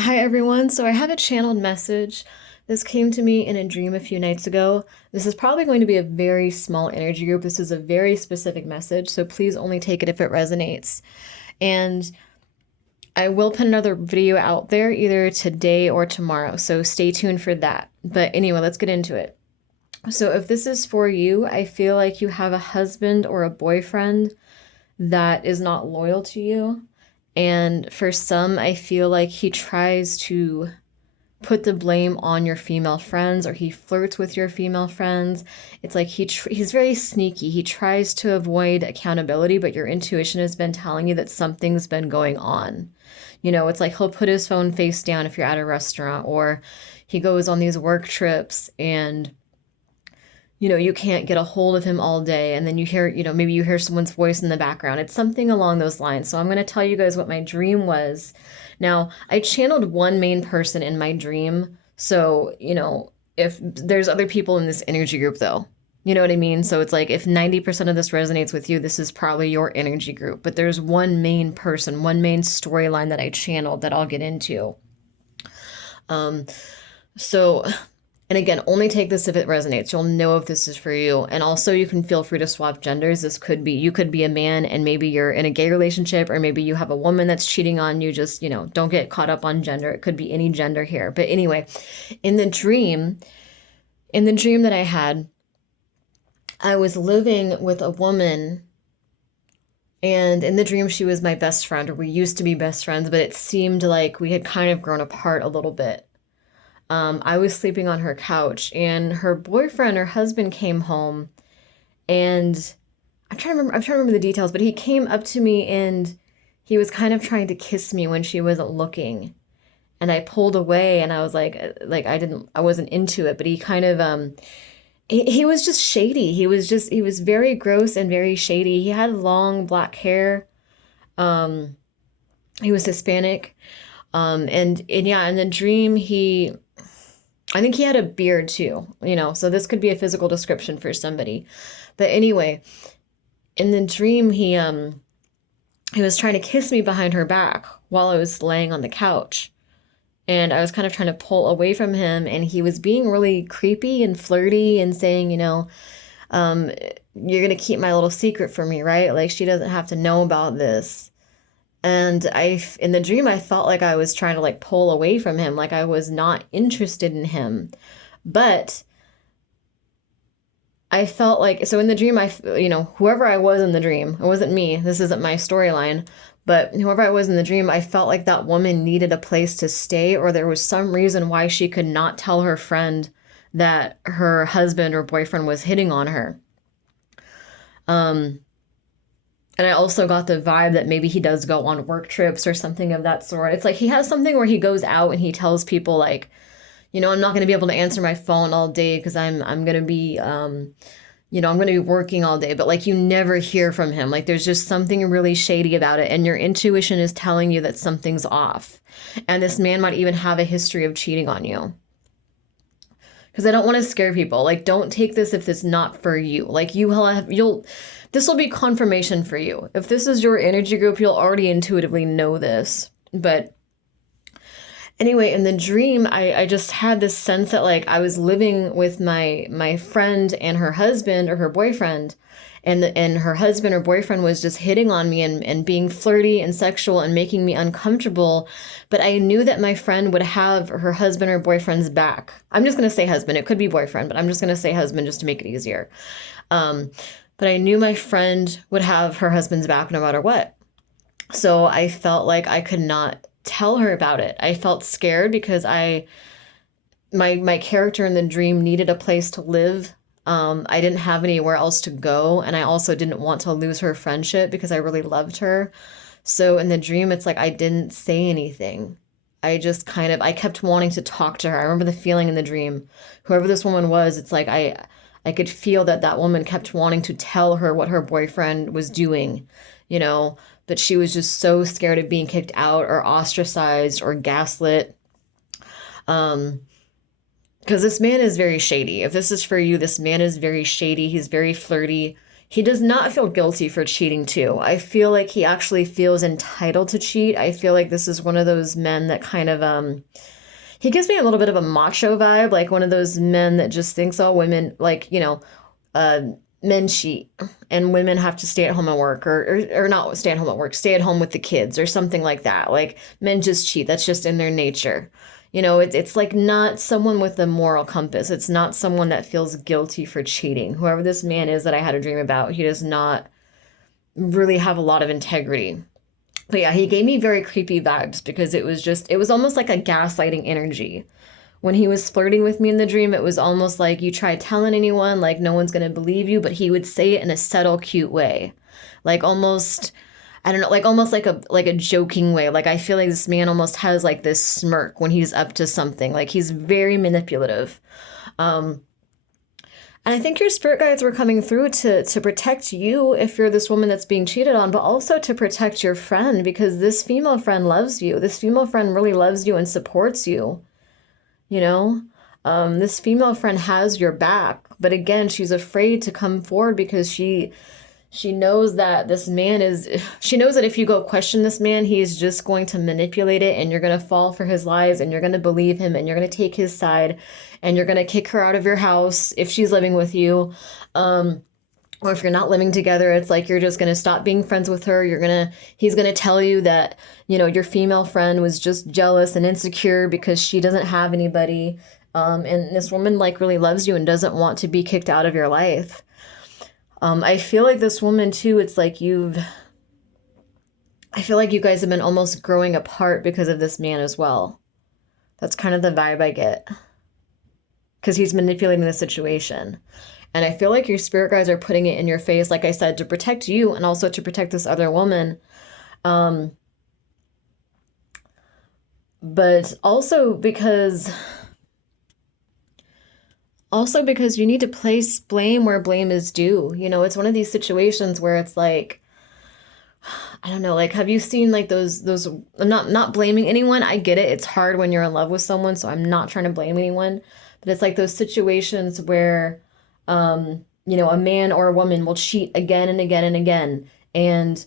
Hi everyone. So I have a channeled message. This came to me in a dream a few nights ago. This is probably going to be a very small energy group. This is a very specific message, so please only take it if it resonates. And I will put another video out there either today or tomorrow, so stay tuned for that. But anyway, let's get into it. So if this is for you, I feel like you have a husband or a boyfriend that is not loyal to you. And for some, I feel like he tries to put the blame on your female friends, or he flirts with your female friends. It's like he's very sneaky. He tries to avoid accountability, but your intuition has been telling you that something's been going on. It's like he'll put his phone face down if you're at a restaurant, or he goes on these work trips and you can't get a hold of him all day, and then you hear, maybe you hear someone's voice in the background. It's something along those lines. So I'm going to tell you guys what my dream was. Now, I channeled one main person in my dream. So, if there's other people in this energy group though, you know what I mean? So it's like if 90% of this resonates with you, this is probably your energy group. But there's one main person, one main storyline that I channeled that I'll get into. Um, so And again, only take this if it resonates. You'll know if this is for you. And also you can feel free to swap genders. You could be a man and maybe you're in a gay relationship, or maybe you have a woman that's cheating on you. Just, don't get caught up on gender. It could be any gender here. But anyway, in the dream that I had, I was living with a woman, and in the dream she was my best friend, or we used to be best friends, but it seemed like we had kind of grown apart a little bit. I was sleeping on her couch, and her husband came home, and I'm trying to remember the details, but he came up to me and he was kind of trying to kiss me when she wasn't looking. And I pulled away, and I was like I wasn't into it, but he kind of, he was just shady. He was very gross and very shady. He had long black hair. He was Hispanic. And yeah, in the dream, I think he had a beard too, so this could be a physical description for somebody. But anyway, in the dream, he was trying to kiss me behind her back while I was laying on the couch. And I was kind of trying to pull away from him, and he was being really creepy and flirty and saying, you're going to keep my little secret from me, right? Like, she doesn't have to know about this. And in the dream, I felt like I was trying to like pull away from him, like I was not interested in him. But I felt like, so in the dream, whoever I was in the dream, it wasn't me, this isn't my storyline, but whoever I was in the dream, I felt like that woman needed a place to stay, or there was some reason why she could not tell her friend that her husband or boyfriend was hitting on her. And I also got the vibe that maybe he does go on work trips or something of that sort. It's like he has something where he goes out and he tells people like, I'm not going to be able to answer my phone all day because I'm going to be, I'm going to be working all day. But like you never hear from him. Like there's just something really shady about it. And your intuition is telling you that something's off. And this man might even have a history of cheating on you. Because I don't want to scare people. Like, don't take this if it's not for you. Like, this will be confirmation for you. If this is your energy group, you'll already intuitively know this. But anyway, in the dream, I just had this sense that like I was living with my friend and her husband or her boyfriend, and her husband or boyfriend was just hitting on me and being flirty and sexual and making me uncomfortable. But I knew that my friend would have her husband or boyfriend's back. I'm just going to say husband. It could be boyfriend, but I'm just going to say husband just to make it easier. But I knew my friend would have her husband's back no matter what. So I felt like I could not tell her about it. I felt scared because my character in the dream needed a place to live. I didn't have anywhere else to go, and I also didn't want to lose her friendship because I really loved her. So in the dream, it's like I didn't say anything. I kept wanting to talk to her. I remember the feeling in the dream. Whoever this woman was, it's like I could feel that woman kept wanting to tell her what her boyfriend was doing, but she was just so scared of being kicked out or ostracized or gaslit. Because this man is very shady. If this is for you, this man is very shady. He's very flirty. He does not feel guilty for cheating too. I feel like he actually feels entitled to cheat. I feel like this is one of those men that kind of he gives me a little bit of a macho vibe, like one of those men that just thinks all women, like, uh, men cheat and women have to stay at home and work, or not stay at home and work, stay at home with the kids or something like that. Like men just cheat. That's just in their nature. It's like not someone with a moral compass. It's not someone that feels guilty for cheating. Whoever this man is that I had a dream about, he does not really have a lot of integrity. But yeah, he gave me very creepy vibes because it was almost like a gaslighting energy. When he was flirting with me in the dream, it was almost like you try telling anyone, like no one's going to believe you, but he would say it in a subtle, cute way. Like almost, I don't know, like almost like a joking way. Like I feel like this man almost has like this smirk when he's up to something. Like he's very manipulative. And I think your spirit guides were coming through to protect you if you're this woman that's being cheated on, but also to protect your friend because this female friend loves you. This female friend really loves you and supports you. This female friend has your back, but again, she's afraid to come forward because she knows that she knows that if you go question this man, he's just going to manipulate it and you're going to fall for his lies and you're going to believe him and you're going to take his side and you're going to kick her out of your house if she's living with you. Or if you're not living together, it's like you're just going to stop being friends with her. He's going to tell you that, your female friend was just jealous and insecure because she doesn't have anybody. And this woman like really loves you and doesn't want to be kicked out of your life. I feel like this woman too, it's like I feel like you guys have been almost growing apart because of this man as well. That's kind of the vibe I get. Because he's manipulating the situation. And I feel like your spirit guides are putting it in your face, like I said, to protect you and also to protect this other woman. But also because you need to place blame where blame is due. It's one of these situations where it's like, I don't know, like, have you seen like those, I'm not blaming anyone. I get it. It's hard when you're in love with someone, so I'm not trying to blame anyone. But it's like those situations where, a man or a woman will cheat again and again and again. And,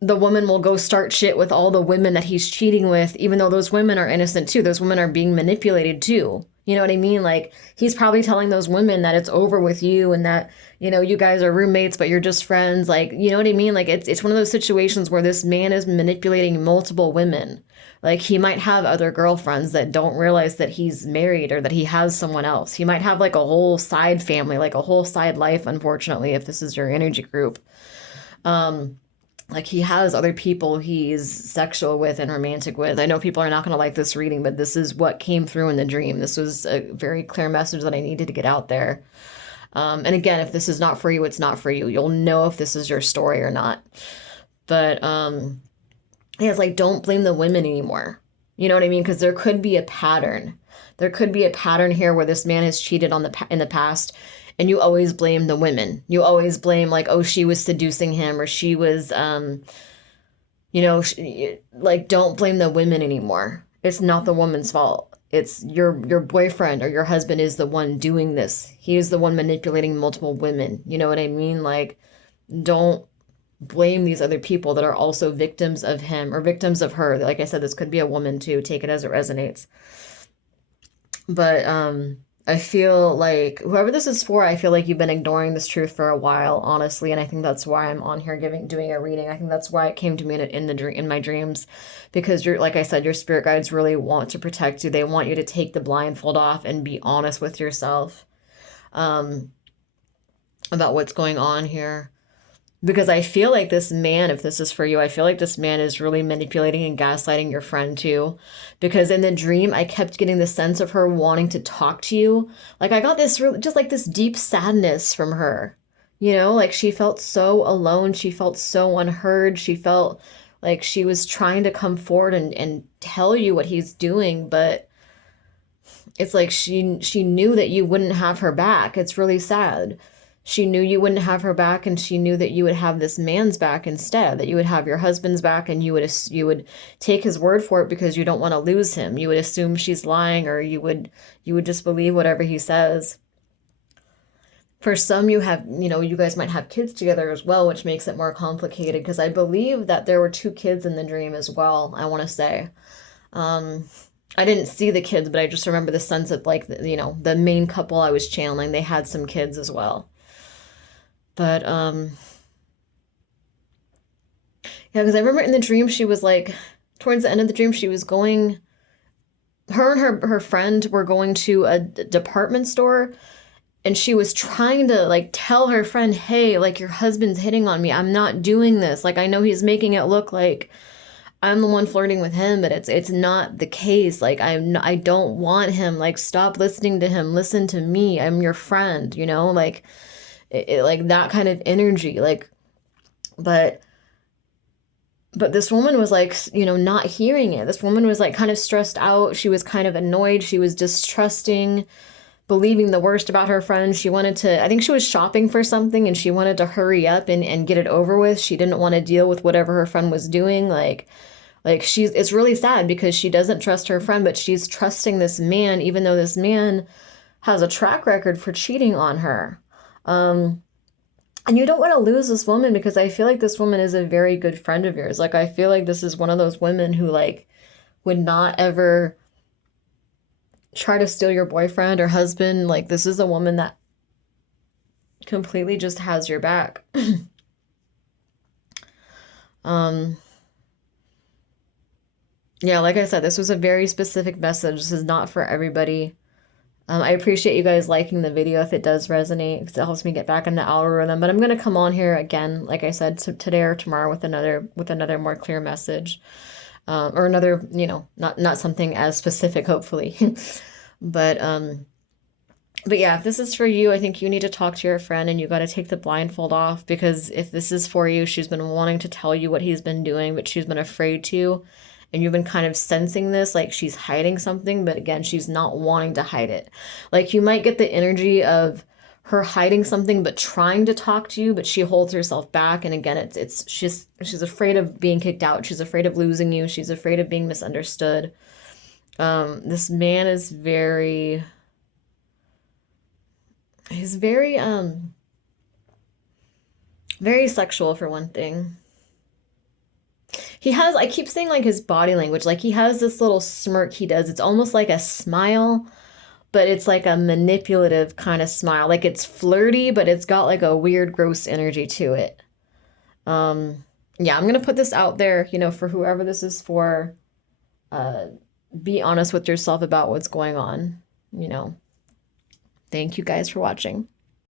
the woman will go start shit with all the women that he's cheating with, even though those women are innocent too. Those women are being manipulated too. You know what I mean? Like he's probably telling those women that it's over with you and that, you guys are roommates, but you're just friends. Like, you know what I mean? Like it's one of those situations where this man is manipulating multiple women. Like he might have other girlfriends that don't realize that he's married or that he has someone else. He might have like a whole side family, like a whole side life, unfortunately, if this is your energy group. Like he has other people he's sexual with and romantic with. I know people are not going to like this reading, but this is what came through in the dream. This was a very clear message that I needed to get out there. And again, if this is not for you, it's not for you. You'll know if this is your story or not. But yeah, it's like, don't blame the women anymore. You know what I mean? Because there could be a pattern. There could be a pattern here where this man has cheated in the past. And you always blame the women. You always blame like, oh, she was seducing him or she was, like don't blame the women anymore. It's not the woman's fault. It's your boyfriend or your husband is the one doing this. He is the one manipulating multiple women. You know what I mean? Like, don't blame these other people that are also victims of him or victims of her. Like I said, this could be a woman too. Take it as it resonates. But, I feel like whoever this is for, I feel like you've been ignoring this truth for a while, honestly, and I think that's why I'm on here doing a reading. I think that's why it came to me in my dreams, because like I said, your spirit guides really want to protect you. They want you to take the blindfold off and be honest with yourself, about what's going on here. Because I feel like this man, if this is for you, I feel like this man is really manipulating and gaslighting your friend too. Because in the dream, I kept getting the sense of her wanting to talk to you. Like I got this really, just like this deep sadness from her. Like she felt so alone. She felt so unheard. She felt like she was trying to come forward and tell you what he's doing. But it's like she knew that you wouldn't have her back. It's really sad. She knew you wouldn't have her back, and she knew that you would have this man's back instead, that you would have your husband's back, and you would take his word for it because you don't want to lose him. You would assume she's lying, or you would just believe whatever he says. For some, you have, you guys might have kids together as well, which makes it more complicated because I believe that there were 2 kids in the dream as well, I want to say. Um, I didn't see the kids, but I just remember the sense of like, the main couple I was channeling, they had some kids as well. But yeah, because I remember in the dream she was like, towards the end of the dream, she was going, her and her friend were going to a department store, and she was trying to like tell her friend, hey, like your husband's hitting on me. I'm not doing this. Like I know he's making it look like I'm the one flirting with him, but it's not the case. Like I don't want him. Like stop listening to him. Listen to me. I'm your friend, like like that kind of energy. Like but this woman was like, not hearing it. This woman was like kind of stressed out. She was kind of annoyed. She was distrusting, believing the worst about her friend. She wanted to, I think she was shopping for something and she wanted to hurry up and get it over with. She didn't want to deal with whatever her friend was doing. Like it's really sad because she doesn't trust her friend, but she's trusting this man, even though this man has a track record for cheating on her. And you don't want to lose this woman because I feel like this woman is a very good friend of yours. Like, I feel like this is one of those women who, like, would not ever try to steal your boyfriend or husband. Like, this is a woman that completely just has your back. Yeah, like I said, this was a very specific message. This is not for everybody. I appreciate you guys liking the video if it does resonate because it helps me get back in the algorithm. But I'm gonna come on here again, like I said, today or tomorrow with another more clear message, or another, not something as specific, hopefully. But yeah, if this is for you, I think you need to talk to your friend and you got to take the blindfold off because if this is for you, she's been wanting to tell you what he's been doing, but she's been afraid to. And you've been kind of sensing this, like she's hiding something, but again, she's not wanting to hide it. Like you might get the energy of her hiding something, but trying to talk to you, but she holds herself back. And again, she's afraid of being kicked out. She's afraid of losing you. She's afraid of being misunderstood. This man is he's very sexual for one thing. I keep saying like his body language, like he has this little smirk he does. It's almost like a smile, but it's like a manipulative kind of smile. Like it's flirty, but it's got like a weird, gross energy to it. Yeah, I'm gonna put this out there, for whoever this is for. Be honest with yourself about what's going on, Thank you guys for watching.